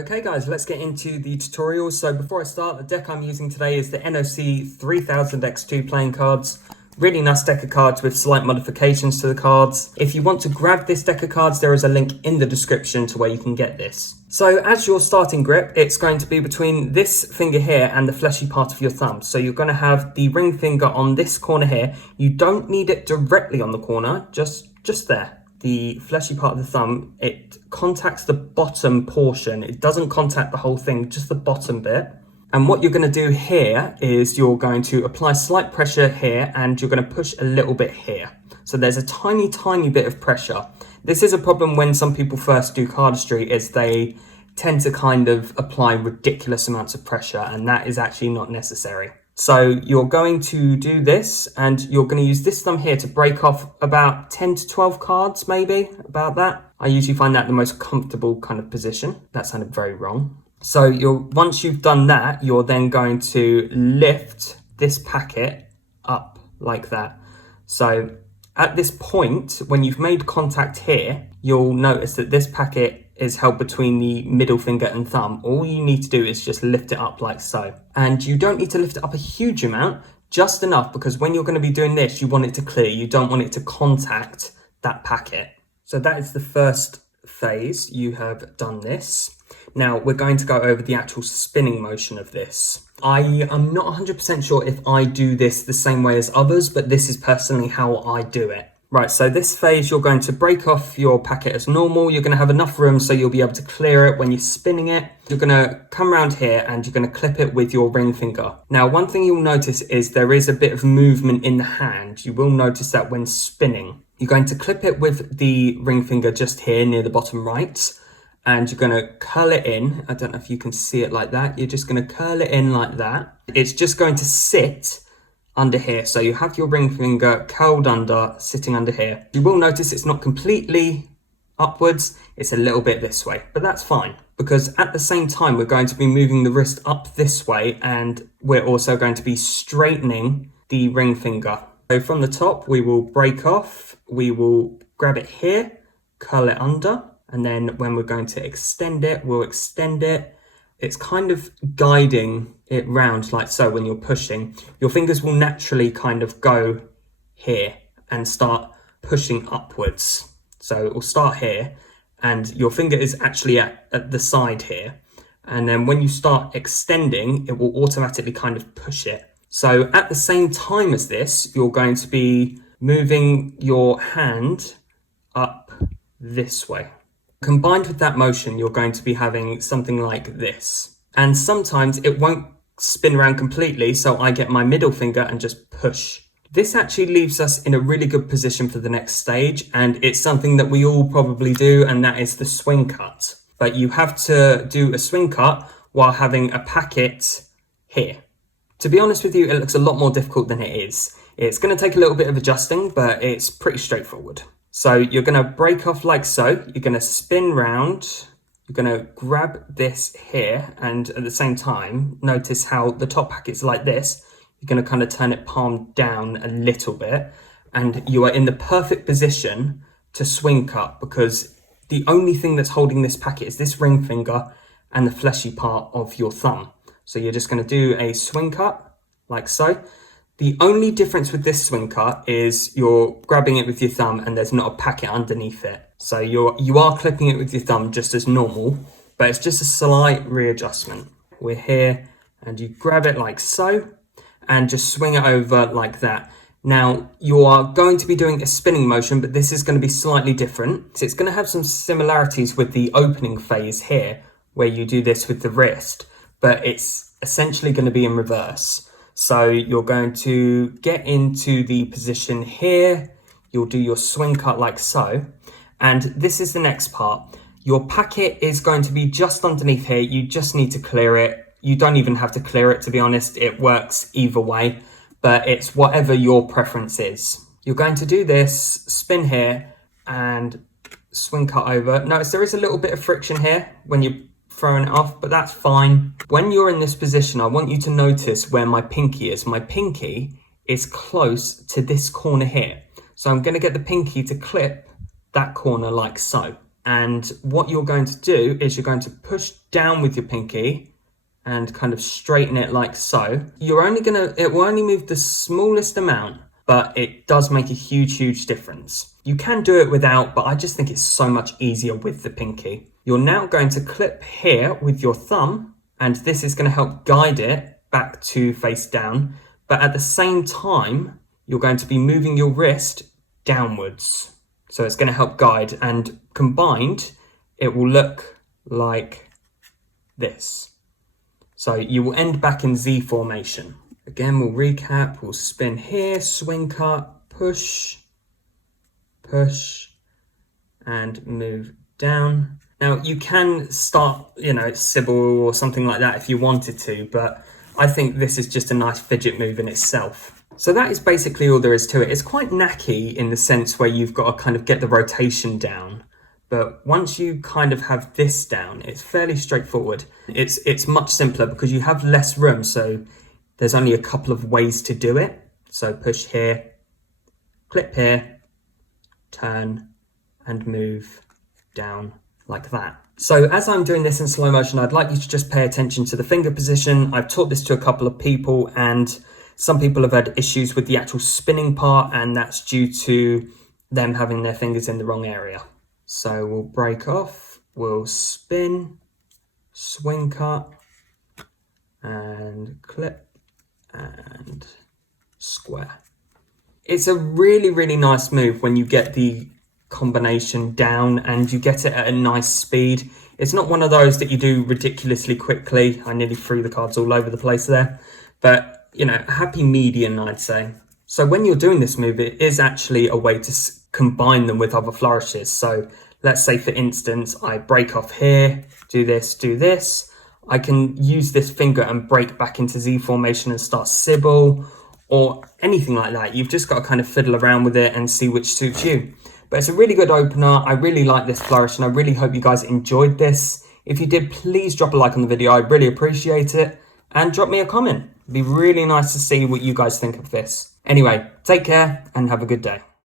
Okay guys, let's get into the tutorial. So before I start, the deck I'm using today is the NOC 3000X2 playing cards. Really nice deck of cards with slight modifications to the cards. If you want to grab this deck of cards, there is a link in the description to where you can get this. So as your starting grip, it's going to be between this finger here and the fleshy part of your thumb. So you're going to have the ring finger on this corner here. You don't need it directly on the corner, just there. The fleshy part of the thumb, it contacts the bottom portion. It doesn't contact the whole thing, just the bottom bit. And what you're going to do here is you're going to apply slight pressure here and you're going to push a little bit here. So there's a tiny bit of pressure. This is a problem when some people first do cardistry, is they tend to kind of apply ridiculous amounts of pressure, and that is actually not necessary. So you're going to do this and you're going to use this thumb here to break off about 10 to 12 cards, maybe about that. I usually find that the most comfortable kind of position. That sounded very wrong. So once you've done that, you're then going to lift this packet up like that. So at this point, when you've made contact here, you'll notice that this packet is held between the middle finger and thumb. All you need to do is just lift it up like so. And you don't need to lift it up a huge amount, just enough, because when you're going to be doing this, you want it to clear. You don't want it to contact that packet. So that is the first phase. You have done this. Now we're going to go over the actual spinning motion of this. I am not 100% sure if I do this the same way as others, but this is personally how I do it. Right, so this phase, you're going to break off your packet as normal. You're going to have enough room so you'll be able to clear it when you're spinning it. You're going to come around here and you're going to clip it with your ring finger. Now, one thing you'll notice is there is a bit of movement in the hand. You will notice that when spinning. You're going to clip it with the ring finger just here near the bottom right. And you're going to curl it in. I don't know if you can see it like that. You're just going to curl it in like that. It's just going to sit under here. So you have your ring finger curled under, sitting under here. You will notice it's not completely upwards. It's a little bit this way, but that's fine, because at the same time, we're going to be moving the wrist up this way, and we're also going to be straightening the ring finger. So from the top, we will break off. We will grab it here, curl it under. And then when we're going to extend it, we'll extend it. It's kind of guiding it round like so when you're pushing. Your fingers will naturally kind of go here and start pushing upwards. So it will start here and your finger is actually at the side here. And then when you start extending, it will automatically kind of push it. So at the same time as this, you're going to be moving your hand up this way. Combined with that motion, you're going to be having something like this. And sometimes it won't spin around completely, so I get my middle finger and just push. This actually leaves us in a really good position for the next stage, and it's something that we all probably do, and that is the swing cut. But you have to do a swing cut while having a packet here. To be honest with you, it looks a lot more difficult than it is. It's going to take a little bit of adjusting, but it's pretty straightforward. So you're going to break off like so, you're going to spin round, you're going to grab this here, and at the same time, notice how the top packet's like this. You're going to kind of turn it palm down a little bit, and you are in the perfect position to swing cut, because the only thing that's holding this packet is this ring finger and the fleshy part of your thumb. So you're just going to do a swing cut like so. The only difference with this swing cut is you're grabbing it with your thumb and there's not a packet underneath it. So you are clipping it with your thumb just as normal, but it's just a slight readjustment. We're here and you grab it like so and just swing it over like that. Now you are going to be doing a spinning motion, but this is going to be slightly different. So it's going to have some similarities with the opening phase here, where you do this with the wrist, but it's essentially going to be in reverse. So you're going to get into the position here, you'll do your swing cut like so, and this is the next part. Your packet is going to be just underneath here, you just need to clear it. You don't even have to clear it, to be honest, it works either way, but it's whatever your preference is. You're going to do this, spin here, and swing cut over. Notice there is a little bit of friction here when you're throwing it off, but that's fine. When you're in this position, I want you to notice where my pinky is. My pinky is close to this corner here. So I'm going to get the pinky to clip that corner like so. And what you're going to do is you're going to push down with your pinky and kind of straighten it like so. It will only move the smallest amount, but it does make a huge difference. You can do it without, but I just think it's so much easier with the pinky. You're now going to clip here with your thumb, and this is going to help guide it back to face down. But at the same time, you're going to be moving your wrist downwards. So it's going to help guide, and combined, it will look like this. So you will end back in Z formation. Again, we'll recap, we'll spin here, swing cut, push, push, and move down. Now you can start, Sybil or something like that if you wanted to, but I think this is just a nice fidget move in itself. So that is basically all there is to it. It's quite knacky in the sense where you've got to kind of get the rotation down. But once you kind of have this down, it's fairly straightforward. It's much simpler because you have less room. So there's only a couple of ways to do it. So push here, clip here, turn, and move down like that. So as I'm doing this in slow motion, I'd like you to just pay attention to the finger position. I've taught this to a couple of people, and some people have had issues with the actual spinning part, and that's due to them having their fingers in the wrong area. So we'll break off, we'll spin, swing cut, and clip, and square. It's a really nice move when you get the combination down and you get it at a nice speed. It's not one of those that you do ridiculously quickly. I nearly threw the cards all over the place there, but a happy median, I'd say. So when you're doing this move, it is actually a way to combine them with other flourishes. So let's say, for instance, I break off here, do this. I can use this finger and break back into Z formation and start Sybil or anything like that. You've just got to kind of fiddle around with it and see which suits you. But it's a really good opener. I really like this flourish, and I really hope you guys enjoyed this. If you did, please drop a like on the video. I'd really appreciate it. And drop me a comment. It'd be really nice to see what you guys think of this. Anyway, take care and have a good day.